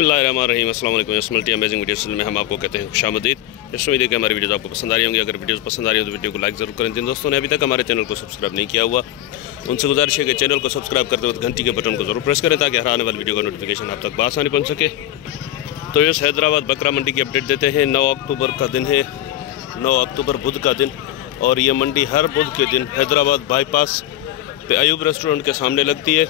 बिस्मिल्लाहिर्रहमानिर्रहीम। अस्सलाम वालेकुम। मल्टी अमेजिंग वीडियोस में हम आपको कहते हैं खुशामदीद। इस उम्मीद है कि हमारी वीडियोस आपको पसंद आ रही होंगी। अगर वीडियोस पसंद आ रही हो तो वीडियो को लाइक ज़रूर करें। जिन दोस्तों ने अभी तक हमारे चैनल को सब्सक्राइब नहीं किया हुआ उनसे गुजारिश है कि चैनल को सब्सक्राइब करते वक्त घंटी के बटन को ज़रूर प्रेस करें ताकि हर आने वाली वीडियो का नोटिफिकेशन आप तक बआसानी पहुँच सके। तो इस हैदराबाद बकरा मंडी की अपडेट देते हैं। 9 अक्टूबर का दिन है, 9 अक्टूबर बुध का दिन, और ये मंडी हर बुध के दिन हैदराबाद बाईपास पे अयूब रेस्टोरेंट के सामने लगती है।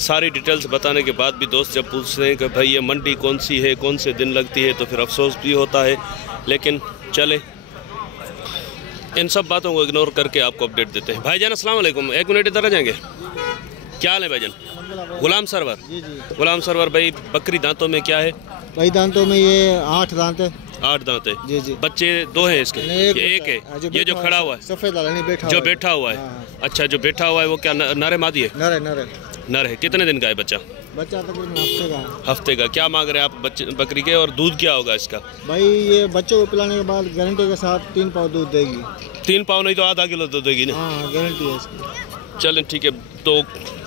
सारी डिटेल्स बताने के बाद भी दोस्त जब पूछते हैं कि भाई ये मंडी कौन सी है, कौन से दिन लगती है, तो फिर अफसोस भी होता है। लेकिन चले, इन सब बातों को इग्नोर करके आपको अपडेट देते हैं। भाईजान अस्सलाम वालेकुम, एक मिनट इधर आ जाएंगे। क्या हाल है भाईजान? गुलाम सरवर। गुलाम सरवर भाई, बकरी दांतों में क्या है? भाई दांतों में ये 8 दांत है। 8 दांत है जी जी। बच्चे 2 हैं इसके? एक है। ये जो खड़ा हुआ है सफेद वाला नहीं, बैठा जो बैठा हुआ है। अच्छा, जो बैठा हुआ है वो क्या नर है मादी है? नर है। कितने दिन का है बच्चा? बच्चा तकरीबन हफ्ते का है। हफ्ते का। क्या मांग रहे हैं आप बच्चे बकरी के, और दूध क्या होगा इसका? भाई ये बच्चों को पिलाने के बाद गारंटी के साथ 3 पाव दूध देगी। 3 पाव नहीं तो आधा किलो दूध देगी ना? हाँ, गारंटी है इसकी। चलें ठीक है। तो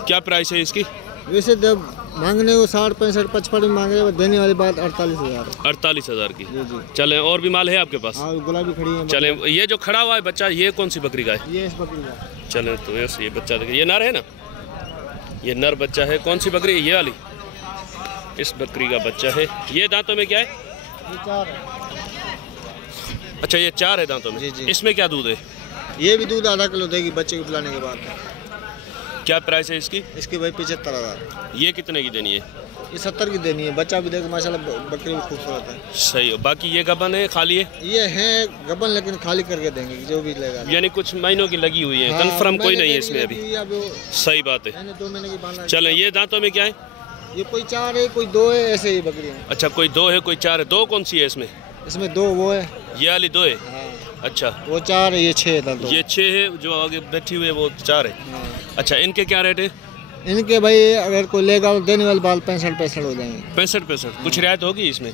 क्या प्राइस है इसकी? वैसे जब मांगने को 60, 65, 55 मांग रहे हैं, देने वाली बात 48,000 है। 48,000 की। जी जी। चलें, और भी माल है आपके पास? हाँ, गुलाबी खड़ी है। चलें, ये जो खड़ा हुआ है बच्चा, ये कौन सी बकरी का है? ये इस बकरी का। चलें, तो ये बच्चा देखिए, ये नर है ना? ये नर बच्चा है। कौन सी बकरी है? ये वाली। इस बकरी का बच्चा है। ये दांतों में क्या है? ये 4 है। अच्छा, ये 4 है दांतों में। जी जी। इसमें क्या दूध है? ये भी दूध आधा किलो देगी बच्चे को पिलाने के बाद। क्या प्राइस है इसकी? इसकी भाई 75,000। ये कितने की देनी है? ये 70 की देनी है। बच्चा भी देखो माशाल्लाह, बकरी भी खूबसूरत है। सही है। बाकी ये गबन है, खाली है? ये है गबन, लेकिन खाली करके देंगे जो भी लेगा। यानी कुछ महीनों की लगी हुई है। हाँ, कंफर्म कोई नहीं है इसमें अभी। सही बात है। 2 महीने की बांधना। चलें, ये दांतों में क्या है? ये कोई 4 है, कोई 2 है, ऐसे ही बकरियां। अच्छा, कोई 2 है, कोई 4 है। 2 कौन सी है इसमें? इसमें 2 वो है। ये वाली 2 है। हाँ। अच्छा, वो 4 है, ये 6 है। ये 6 है, जो आगे बैठी हुई है वो 4 है। हाँ। अच्छा, इनके क्या रेट है? इनके भाई अगर कोई लेगा तो देने वाले बाल 65 हो जाएंगे। 65। कुछ रियायत होगी इसमें?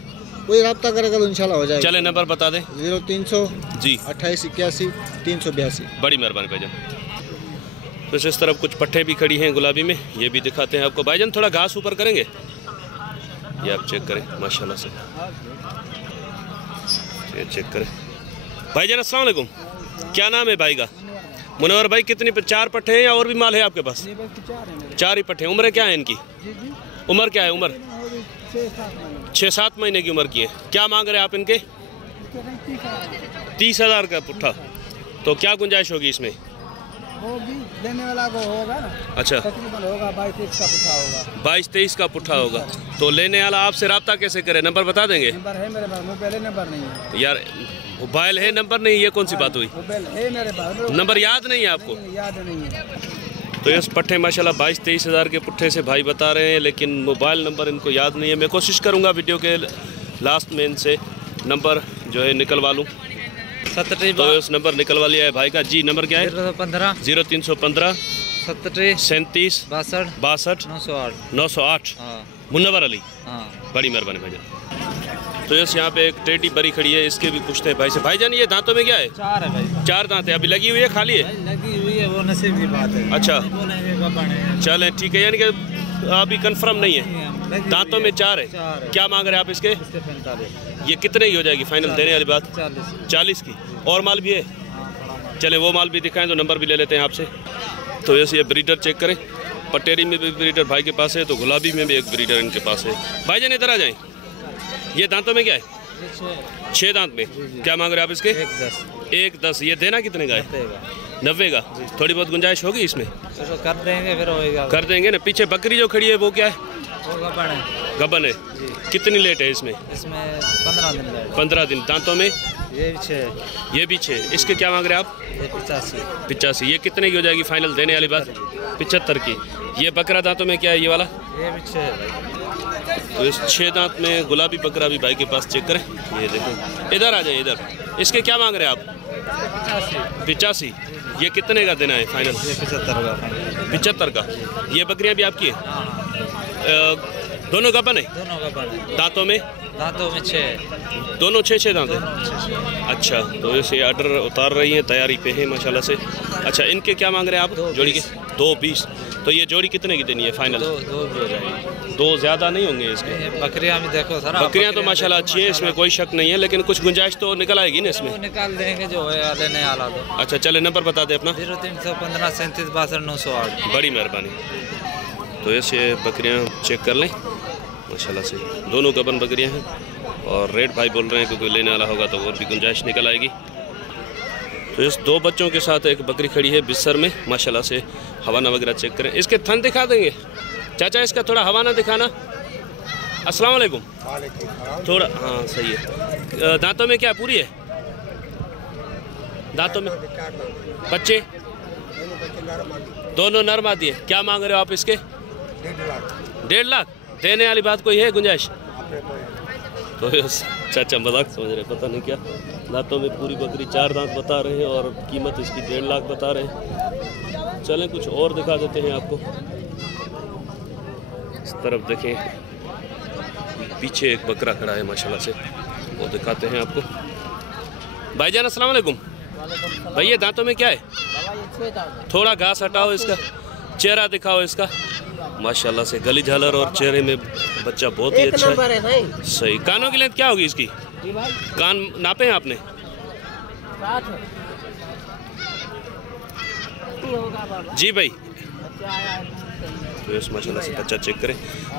कोई रब्ता करेगा तो इंशाल्लाह हो जाएगा। चले, नंबर बता दें। 0300 जी 28 81 382। बड़ी मेहरबानी भाईजान। तो इस तरफ कुछ पट्टे भी खड़ी हैं गुलाबी में, ये भी दिखाते हैं आपको। भाईजान थोड़ा घास ऊपर करेंगे, ये आप चेक करें माशाल्लाह से। ये चेक करें। भाईजान अस्सलाम वालेकुम, क्या नाम है भाई का? मुनव्वर भाई, कितनी 4 पट्टे हैं या और भी माल है आपके पास? 4 ही पट्टे। उम्र क्या है इनकी? उम्र क्या है? उम्र 6-7 महीने की उम्र की है। क्या मांग रहे हैं आप इनके? 30,000 का पुट्ठा। तो क्या गुंजाइश होगी इसमें? वो भी देने वाला को होगा ना। अच्छा, तकरीबन होगा 22-23 का पुट्ठा होगा। 22-23 का पुट्ठा होगा। तो लेने वाला आपसे रब्ता कैसे करे? नंबर बता देंगे? नंबर है मेरे पास, मोबाइल नंबर नहीं है यार। मोबाइल है, नंबर नहीं, ये कौन सी बात हुई? मोबाइल है मेरे पास, नंबर याद नहीं है आपको? याद नहीं है। तो इस पट्टे माशाल्लाह 22-23 हज़ार के पुट्ठे से भाई बता रहे हैं, लेकिन मोबाइल नंबर इनको याद नहीं है। मैं कोशिश करूंगा वीडियो के लास्ट में इनसे नंबर जो है निकलवा लूँ। 70। तो इस नंबर निकलवा लिया है भाई का। जी, नंबर क्या है? 0315 0315 70 37 62 62 908। 908। हाँ मुन्नवर अली, हाँ। बड़ी मेहरबानी भाईजान। तो यस, यहाँ पे एक टेडी बरी खड़ी है, इसके भी पूछते हैं भाई से। भाईजान ये दांतों में क्या है? 4 है भाई। 4 दांत है। अभी लगी हुई है, खाली है? लगी हुई है, वो नसीब की बात है। अच्छा, बोलेंगे गबन है। चलें ठीक है, यानी कि अभी कंफर्म नहीं है। दांतों में 4 है। क्या मांग रहे हैं आप इसके? 45। ये कितने की हो जाएगी फाइनल? देने वाली बात 40 की। और माल भी है? चले, वो माल भी दिखाएं तो नंबर भी ले लेते हैं आपसे। तो ऐसे ये ब्रीडर चेक करें। पटेरी में भी ब्रीडर भाई के पास है, तो गुलाबी में भी एक ब्रीडर इनके पास है। भाईजान इधर आ जाएं। ये दांतों में क्या है? 6 दांत में। क्या मांग रहे हैं आप इसके? 110। ये देना कितने का है? 90 का। थोड़ी बहुत गुंजाइश होगी इसमें? कर देंगे, फिर होएगा। कर देंगे ना। पीछे बकरी जो खड़ी है वो क्या है? वो गबन है। गबन है। कितनी लेट है इसमें? इसमें 15 दिन है। 15 दिन। दांतों में? ये भी 6। ये भी 6। इसके क्या मांग रहे हैं आप? ये 85। 85। ये कितने की हो जाएगी फाइनल? देने वाली बात 75 की। ये बकरा दांतों में क्या है? ये वाला? ये भी 6 है भाई। तो इस 6 दांत में गुलाबी बकरा भी भाई के पास चेक करें। ये देखो, इधर आ जाए इधर। इसके क्या मांग रहे हैं आप? 85। ये कितने का देना है फाइनल? ये 75 का। 75 का। ये बकरियां भी आपकी है? दोनों गबन है? दोनों का बन दांतों में? दांतों में 6 दोनों 6 दांत हैं? दोनों 6 अच्छा, तो इसे ऑर्डर उतार रही हैं, तैयारी पे है माशाल्लाह से। अच्छा, इनके क्या मांग रहे हैं आप 2 जोड़ी के? 220। तो ये जोड़ी कितने की देनी है फाइनल? 2 भी हो जाएगी। 2 ज़्यादा नहीं होंगे इसके? ये बकरियां भी देखो सर, बकरियां तो माशाल्लाह अच्छी है, इसमें कोई शक नहीं है, लेकिन कुछ गुंजाइश तो निकल आएगी ना इसमें? वो निकाल देंगे जो है लेने वाला तो। अच्छा, चले नंबर बता दें अपना। 0315 37 62 908। बड़ी मेहरबानी। तो ऐसे बकरियां चेक कर लें माशाल्लाह से, दोनों गबन बकरियां हैं और रेट भाई बोल रहे हैं कि कोई लेने वाला होगा तो और भी गुंजाइश निकल आएगी। तो इस 2 बच्चों के साथ एक बकरी खड़ी है बिस्सर में माशाल्लाह से। हवाना वगैरह चेक करें, इसके थन दिखा देंगे चाचा, इसका थोड़ा हवाना दिखाना। अस्सलाम वालेकुम। थोड़ा, हाँ सही है। दांतों में क्या पूरी है? दांतों में बच्चे दोनों नर मादी है। क्या मांग रहे हो आप इसके? 1.5 लाख। देने वाली बात कोई है गुंजाइश? तो चाचा मजाक समझ रहे, पता नहीं क्या। दांतों में पूरी बकरी, 4 दांत बता रहे हैं और कीमत इसकी 1.5 लाख बता रहे हैं। चलें कुछ और दिखा देते हैं आपको। इस तरफ देखें, पीछे एक बकरा खड़ा है माशाल्लाह से, वो दिखाते हैं आपको। भाईजान अस्सलाम वालेकुम। भैया दांतों में क्या है? थोड़ा घास हटाओ, इसका चेहरा दिखाओ इसका माशाल्लाह से, गली झालर और चेहरे में बच्चा बहुत ही अच्छा है। सही। कानों की लेंथ क्या होगी इसकी? कान नापे हैं आपने? जी भाई। तो इस माशाल्लाह से बच्चा चेक करें,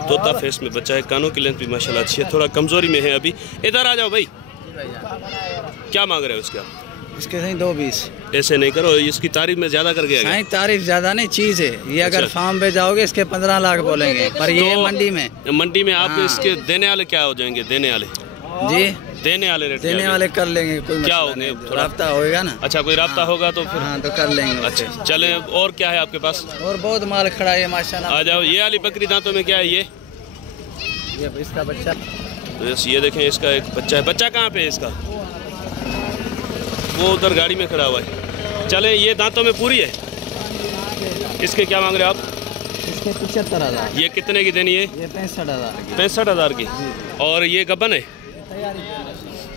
तोता फेस में बच्चा है, कानों की लेंथ भी माशाल्लाह अच्छी है, थोड़ा कमजोरी में है अभी। इधर आ जाओ भाई। क्या मांग रहे हो इसके आप? इसके सही 220। ऐसे नहीं करो, इसकी तारीफ में ज्यादा कर गया। नहीं, तारीफ ज्यादा नहीं, चीज है ये। अगर फार्म पे जाओगे इसके 15 लाख बोलेंगे, पर ये मंडी में आप इसके देने वाले क्या हो जाएंगे? देने वाले जी, देने वाले रेट देने वाले कर लेंगे, कोई क्या मसला होंगे? नहीं, राब्ता होएगा ना। अच्छा, कोई राब्ता होगा तो फिर? हाँ, तो कर लेंगे। अच्छा चलें, और क्या है आपके पास? और बहुत माल खड़ा है माशाल्लाह। आ जाओ। ये वाली बकरी दांतों में क्या है? ये इसका बच्चा। तो ये देखें, इसका एक बच्चा है। बच्चा कहाँ पे है इसका? वो उधर गाड़ी में खड़ा हुआ है। चलें, ये दांतों में पूरी है। इसके क्या मांग रहे हो आप? इसके 75,000। ये कितने की देनी है? ये 65,000 की। 65,000 की। और ये गबन है?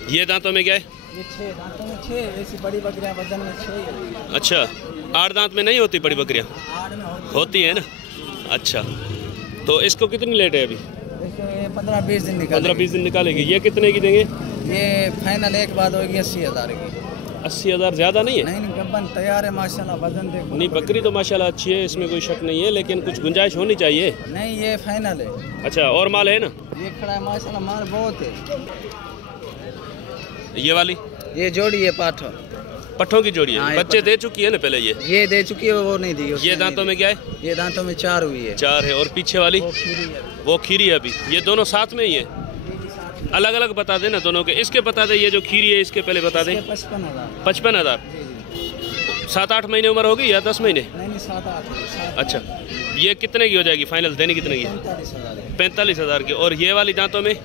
ये दांतों में क्या है? ये 6 दांतों में 6, ऐसी बड़ी बकरियां वजन में 6। अच्छा, 8 दांत में नहीं होती बड़ी बकरियां? 8 में होती है ना। अच्छा, तो इसको कितनी लेट है अभी? 15-20 दिन निकालेगी। 15-20 दिन निकालेगी। ये कितने की देंगे? ये फाइनल एक बात होगी 80,000 की। 80,000 ज़्यादा नहीं है? नहीं, गब्बन तैयार है माशाल्लाह, वजन देखो। नहीं, बकरी तो माशाल्लाह अच्छी है, इसमें कोई शक नहीं है, लेकिन कुछ गुंजाइश होनी चाहिए। नहीं, ये फाइनल है। अच्छा, और माल है ना? ये खड़ा है माशाल्लाह, माल बहुत है। ये वाली? ये जोड़ी है पाठो, पट्ठों की जोड़ी है। हाँ, बच्चे दे चुकी है ना पहले? ये दे चुकी है, वो नहीं दी। ये दांतों में क्या है? ये दांतों में 4 हुई है। 4 है। और पीछे वाली? वो खीरी है अभी। ये दोनों साथ में ही है? अलग अलग बता देना दोनों के। इसके बता दे, ये जो खीरी है इसके पहले बता दें। 55,000। 7-8 महीने उम्र होगी या 10 महीने? नहीं, 7-8। अच्छा, ये कितने की हो जाएगी फाइनल? देनी कितने की? 45,000 की। और ये वाली दांतों में?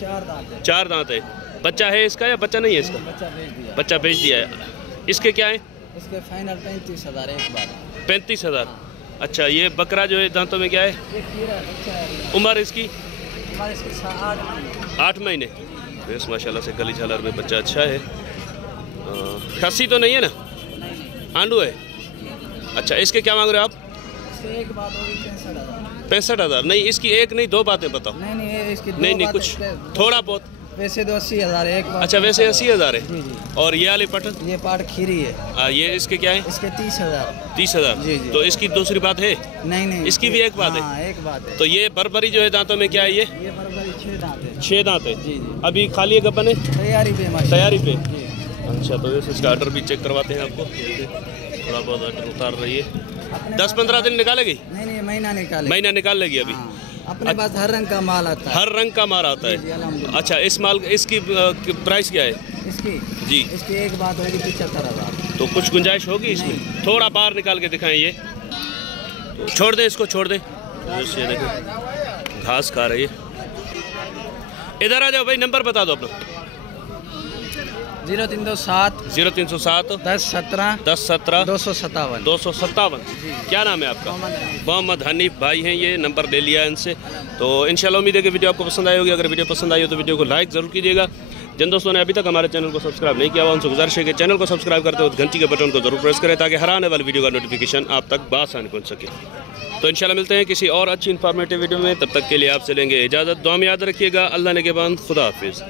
4 दांत है। बच्चा है इसका या बच्चा नहीं है इसका? बच्चा बेच दिया है। इसके क्या है? इसके फाइनल 35,000 एक बार। 35,000। अच्छा, ये बकरा जो है दांतों में क्या है? उम्र इसकी? 8 महीने। बेस माशाल्लाह से, गली झालर में बच्चा अच्छा है। खस्सी तो नहीं है ना? आंडू है। अच्छा, इसके क्या मांग रहे हो आप? एक बात होगी 65,000। 65,000। नहीं, इसकी एक नहीं 2 बातें बताओ। नहीं, कुछ थोड़ा बहुत। वैसे तो 80,000 है एक बात। अच्छा, वैसे 80,000 है। जी। और ये वाली पट? ये पाट खीरी है। ये इसके क्या है? इसके 30,000। 30,000। जी। तो इसकी दूसरी बात है? नहीं, इसकी भी एक बात है। हाँ, एक बात है। तो ये बरबरी जो है दांतों में क्या है? ये बरबरी 6 दांत है। 6 दांत है। जी। अभी खाली है गब्बन है? तैयारी पे। तैयारी पे। अच्छा, तो इसका ऑर्डर भी चेक करवाते हैं आपको। थोड़ा बहुत ऑर्डर उतार रही है। 10-15 दिन निकालेगी? नहीं, महीना निकाल लेगी अभी। अपने पास हर रंग का माल आता है। हर रंग का माल आता है। अच्छा, इस माल इसकी प्राइस क्या है? इसकी जी, इसकी एक बात होगी 75,000। तो कुछ गुंजाइश होगी इसमें? थोड़ा बाहर निकाल के दिखाएं। ये तो छोड़ दे, इसको छोड़ दे। ये देखो, घास खा रही है। इधर आ जाओ भाई, नंबर बता दो अपना। 0307 0307 1017 1017 257। 257। क्या नाम है आपका? मोहम्मद हनीफ भाई हैं, ये नंबर ले लिया इनसे। तो इंशाल्लाह उम्मीद है कि वीडियो आपको पसंद आई होगी। अगर वीडियो पसंद आई हो तो वीडियो को लाइक ज़रूर कीजिएगा। जिन दोस्तों ने अभी तक हमारे चैनल को सब्सक्राइब नहीं किया हुआ उनसे गुजारिश है कि चैनल को सब्सक्राइब करते वक्त घंटी के बटन को जरूर प्रेस करें ताकि हर आने वाली वीडियो का नोटिफिकेशन आप तक बआसानी पहुंच सके। तो इंशाल्लाह मिलते हैं किसी और अच्छी इन्फॉर्मेटिव वीडियो में। तब तक के लिए आपसे लेंगे इजाज़त। दुआ में याद रखिएगा। अल्लाह ने के बाद खुदा हाफिज़।